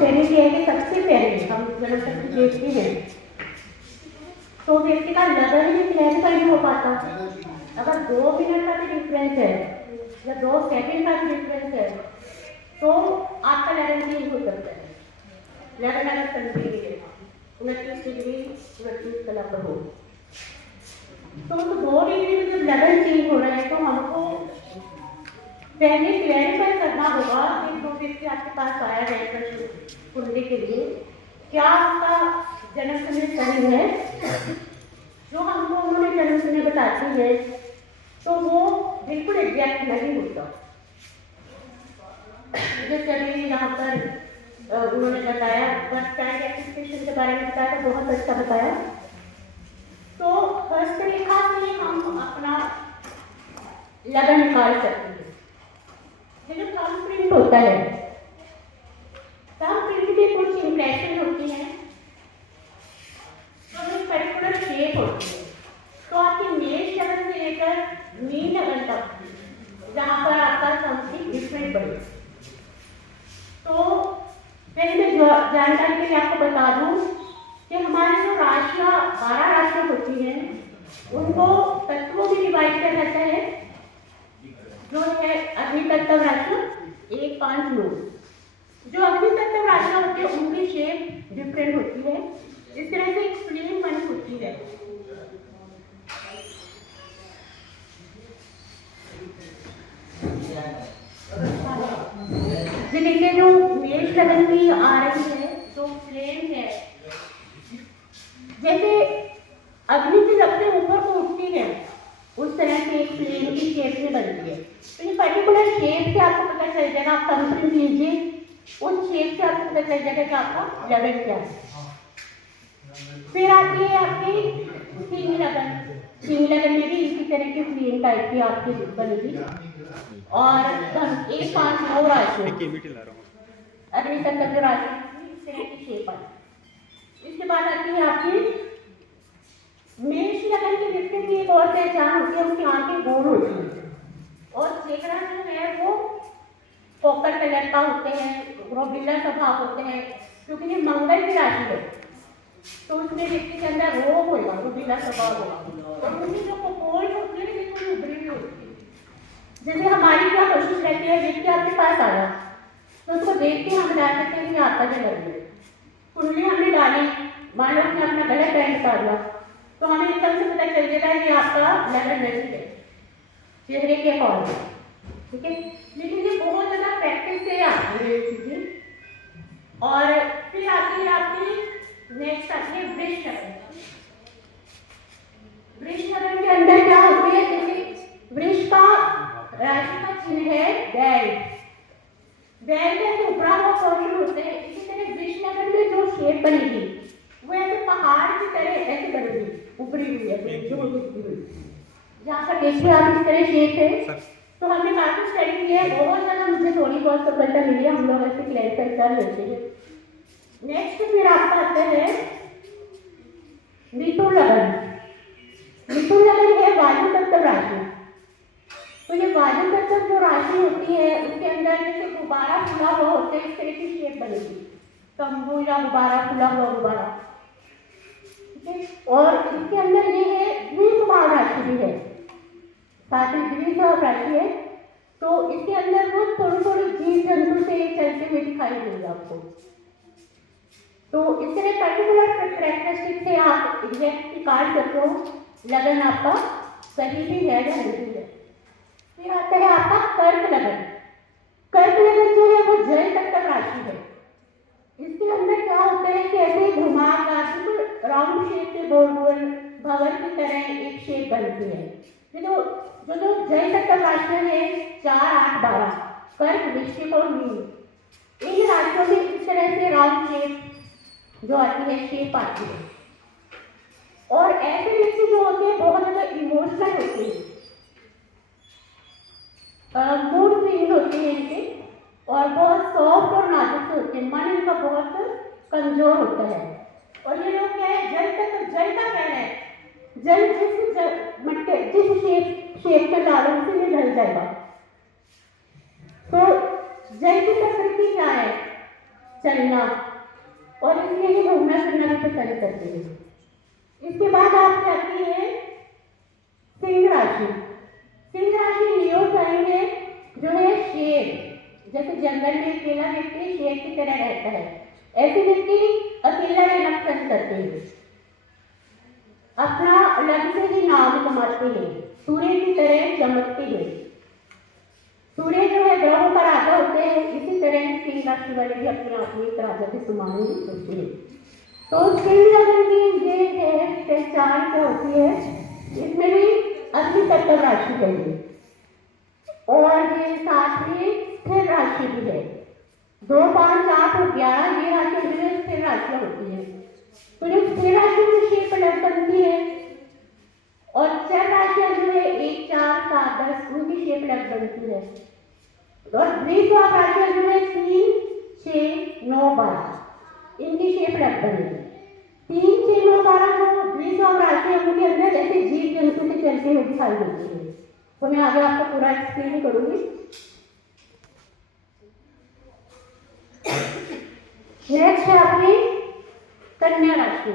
पहले ये है कि सबसे पहले हम जन्म शक्ति देखते हैं तो व्यक्ति का लगन ही क्लैरिफाई नहीं हो पाता। अगर 2 मिनट का भी डिफरेंस है या 2 सेकंड का भी डिफरेंस है तो आपका लगन चेंज हो सकता है। लगन अगर कंटिन्यू है 29 डिग्री 29 कला पर हो तो 2 डिग्री में जब लगन चेंज हो रहा है तो हमको पहले क्लैरिफाई करना होगा कि जो व्यक्ति आपके पास आया है प्रश्न कुंडली के लिए क्या आपका जन्म समय सही है। जो हमको उन्होंने जन्म समय बताती है तो वो बिल्कुल एग्जैक्ट नहीं होता। जैसे अभी यहाँ पर उन्होंने बताया बर्थ टाइम एप्लीकेशन के बारे में बताया तो बहुत अच्छा बताया। तो हस्तरेखा से हम अपना लगन निकाल सकते हैं। ये जो थंब प्रिंट होता है, थंब प्रिंट में कुछ इंप्रेशन होती हैं तो एक पर्टिकुलर शेप होती है। तो आपकी मेष लगन से लेकर मीन लगन तक जहाँ पर आपका समथिंग डिफरेंट बने। तो पहले मैं जानकारी के लिए आपको बता दूं कि हमारी जो राशियाँ 12 राशियाँ होती हैं उनको तत्वों में डिवाइड किया जाता है। जो है अग्नि तत्व राशि 1, 5, 9। जो अग्नि तत्व राशियाँ होती है उनकी शेप डिफरेंट होती है। इस तरह से एक फ्लेम बनी होती है। देखिए जो मेष लगन की आ रही है जो फ्लेम है जैसे अग्नि की सबसे ऊपर को उठती है उस तरह से एक फ्लेम की शेप में बनती है। तो ये पर्टिकुलर शेप से आपको पता चल जाएगा। आप कंप्लीट लीजिए उस शेप से आपको पता चल जाएगा कि आपका लगन क्या है। फिर आती है आपकी सिंह लगन। सिंह लगन में भी इसी तरह की फ्लेम टाइप की आपकी बनेगी और 1, 5, 9 राशि अग्नि तत्व राशि इस तरह की शेप आती। इसके बाद आती है आपकी मेष लगन की व्यक्ति की एक और पहचान होती है उनकी आंखें गोल होती हैं और चेहरा जो है वो पोकर कलर का होते हैं, रोबीला स्वभाव होते हैं क्योंकि ये मंगल की राशि है। तो उसमें व्यक्ति के अंदर रोग होगा, रोबीला स्वभाव होगा और उनकी जो कोपोल होती है बिल्कुल उभरी हुई होती है। जैसे हमारी क्या कोशिश रहती है व्यक्ति आपके पास आया तो उसको देख के हम बता सकते हैं कि आपका जो लग है कुंडली हमने डाली, मान लो कि अपना गला पैंट काटला तो हमें एकदम से पता चल जाता है कि आपका लगन नहीं है चेहरे के अकॉर्डिंग। ठीक है, लेकिन ये बहुत ज़्यादा प्रैक्टिस से आती है चीज़ें। और फिर आती है आपकी नेक्स्ट आती है वृष लगन। वृष लगन के अंदर क्या होती है जैसे वृष का राशि का चिन्ह है बैल। बैल के ऊपरा हुआ पोर्शन होते हैं। इसी तरह वृष लगन में जो शेप बनेगी वो ऐसे पहाड़ की तरह ऐसे बनेगी ऊपरी हुई है जो दिखती हुई। जहाँ पर देखिए आप इस तरह शेप है। तो हमने काफी स्टडी किया है, बहुत ज़्यादा मुझे थोड़ी बहुत सफलता मिली है। हम लोग ऐसे क्लैरिफाई कर लेते हैं। नेक्स्ट फिर आपका आता है मिथुन लगन। मिथुन लगन है वायु तत्व राशि। तो ये वायु तत्व जो राशि होती है उसके अंदर जैसे गुब्बारा खुला हुआ होता है इस तरह की शेप बनेगी, तंबू या गुब्बारा, खुला हुआ गुब्बारा। और इसके अंदर ये है द्विस्वभाव राशि भी है, साथ ही द्विस्वभाव राशि है। तो इसके अंदर वो थोड़ी थोड़ी जीव जंतु से चलते हुए दिखाई देगा आपको। तो इस तरह पर्टिकुलर कैरेक्टरिस्टिक से आप एग्जैक्ट निकाल सकते हो लगन आपका सही भी है या नहीं है। फिर आता है आपका कर्क लगन। कर्क लगन जो है वो जल तत्व राशि है। इसके अंदर क्या होता है कि ऐसे घुमावदार बिल्कुल राउंड शेप के गोल गोल भवन की तरह एक शेप बनती है। जो जल तत्व राशियां है 4, 8, 12 कर्क, वृश्चिक और मीन, इन राशियों में इस तरह से राउंड शेप जो आती है शेप आती है। और ऐसे व्यक्ति जो होते हैं बहुत ज्यादा इमोशनल होते हैं, मूड स्विंग होती है इनके और बहुत सॉफ्ट और नाजुक से होते हैं। मन इनका बहुत कमजोर होता है। और ये लोग क्या है जल का क्या है, जल जिस शेप का डालो उसी में ढल जाएगा। तो जल की प्रकृति क्या है, चलना, और इसलिए ये घूमना फिरना भी पसंद करते हैं। इसके बाद आपकी आती है सिंह राशि। सिंह राशि लियो साइन में जो है शेर, जैसे जंगल में अकेला व्यक्ति शेर की तरह रहता है, ऐसे व्यक्ति अकेला रहना पसंद करते हैं। अपना अलग से ही नाम कमाते हैं, सूर्य की तरह चमकते हैं। सूर्य जो है ग्रहों पर राजा होते हैं, इसी तरह सिंह राशि वाले भी अपने आप में एक राजा के समान होते हैं। तो सिंह लगन की ये है पहचान क्या होती है, इसमें भी अग्नि तत्व राशि चाहिए, और ये साथ में स्थिर राशि भी है। 2, 5, 8 और 11 ये राशि जो है स्थिर राशियां होती है। तो जो स्थिर राशि की शेप अलग बनती है, और चर राशियां जो है 1, 4, 7, 10 उनकी शेप अलग बनती है। और द्विस्वाप राशियां जो है 3, 6, 9, 12 इनकी शेप अलग बनेगी। 3, 6, 9, 12 जो द्विस्वाप राशियां उनके अंदर ऐसे जीव जंतु से चलते हुए दिखाई देती है। तो मैं आगे आपको पूरा एक्सप्लेन करूंगी। नेक्स्ट है आपकी कन्या राशि।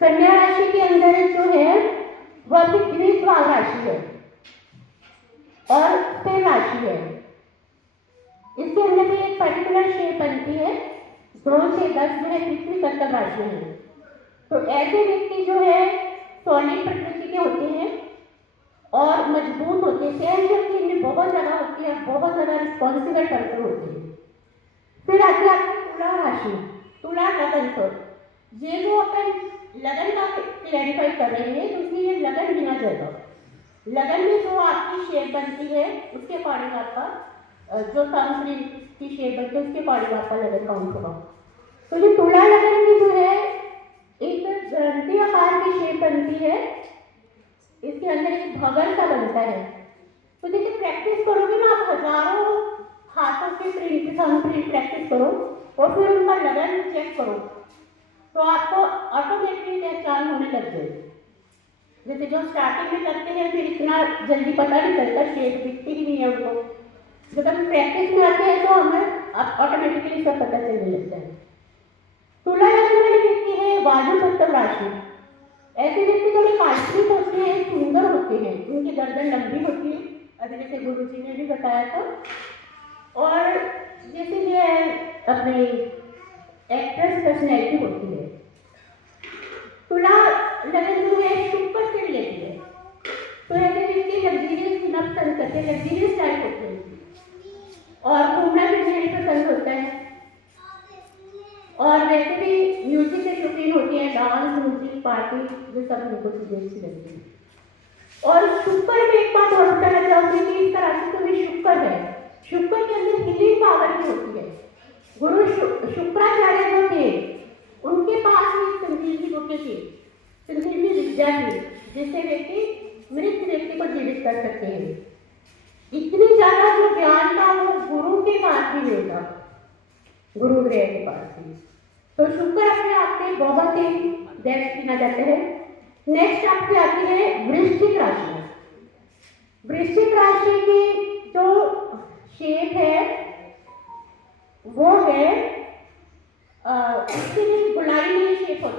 कन्या राशि के अंदर जो है वह भी द्विस्वाप राशि है और स्थिर राशि है। इसके अंदर भी एक पर्टिकुलर शेप बनती है। 2 से 10 जो है पृथ्वी तत्व राशि है। तो ऐसे व्यक्ति जो है सोने प्रकृति के होते हैं और मजबूत होते हैं, सहन शक्ति इनमें बहुत ज़्यादा होती है, बहुत ज़्यादा रिस्पॉन्सिबल पर्सन होते हैं। फिर आती है आपकी तुला राशि। तुला लगन, तो ये जो अपन लगन का क्लैरिफाई कर रहे हैं, तो इसलिए ये लगन गिना जाएगा। लगन में जो आपकी शेप बनती है उसके अकॉर्डिंग आपका जो थंब की शेप बनती है उसके अकॉर्डिंग आपका लगन काउंट होगा। तो ये तुला लगन में जो है एक ग्रंथि आकार की शेप बनती है, इसके अंदर एक भवन का बनता है। तो जैसे प्रैक्टिस करोगे ना आप, हजारों हाथों के प्रिंट, थंब प्रिंट प्रैक्टिस करो और फिर उनका लगन चेक करो, तो आपको ऑटोमेटिकली पहचान होने लग जाएगी। जैसे जो स्टार्टिंग में करते हैं फिर इतना जल्दी पता नहीं चलता, शेप दिखती ही नहीं है उनको। जब हम प्रैक्टिस में आते हैं तो हमें ऑटोमेटिकली सब पता चलने लगता है। तुला लगन वाले व्यक्ति है वायु तत्व राशि। ऐसे व्यक्ति थोड़े काल्पनिक होते हैं, सुंदर होते हैं, उनकी गर्दन लंबी होती है, अभी जैसे गुरु जी ने भी बताया था। और जैसे ये अपनी एक्ट्रेस पर्सनैलिटी होती है। तुला लगन जो है शुक्र से रिलेटेड है। तो ऐसे व्यक्ति लग्जरियस जीना पसंद करते हैं, लग्जरियस लाइफ होते हैं, और घूमना फिरना भी पसंद होता है, और वैसे भी म्यूजिक से शौकीन होती है, डांस, म्यूजिक, पार्टी, ये सब उनको चीजें अच्छी लगती है। और शुक्र में एक बात और बताना चाहूंगी कि इसका राशि तो भी शुक्र है। शुक्र के अंदर हीलिंग पावर भी होती है। गुरु शुक्राचार्य जो थे उनके पास भी संजीवनी बुद्धि थी, संजीवनी विद्या थी, जिससे व्यक्ति मृत व्यक्ति को जीवित कर सकते हैं। इतनी ज्यादा जो ज्ञान था वो गुरु के पास भी नहीं था, गुरुग्रह के पास भी। तो शुक्र अपने आप में बहुत ही बेस्ट गिना जाता है। नेक्स्ट आपकी आती है वृश्चिक राशि। वृश्चिक राशि की जो शेप है वो है इसकी गुलाई में शेप होती है।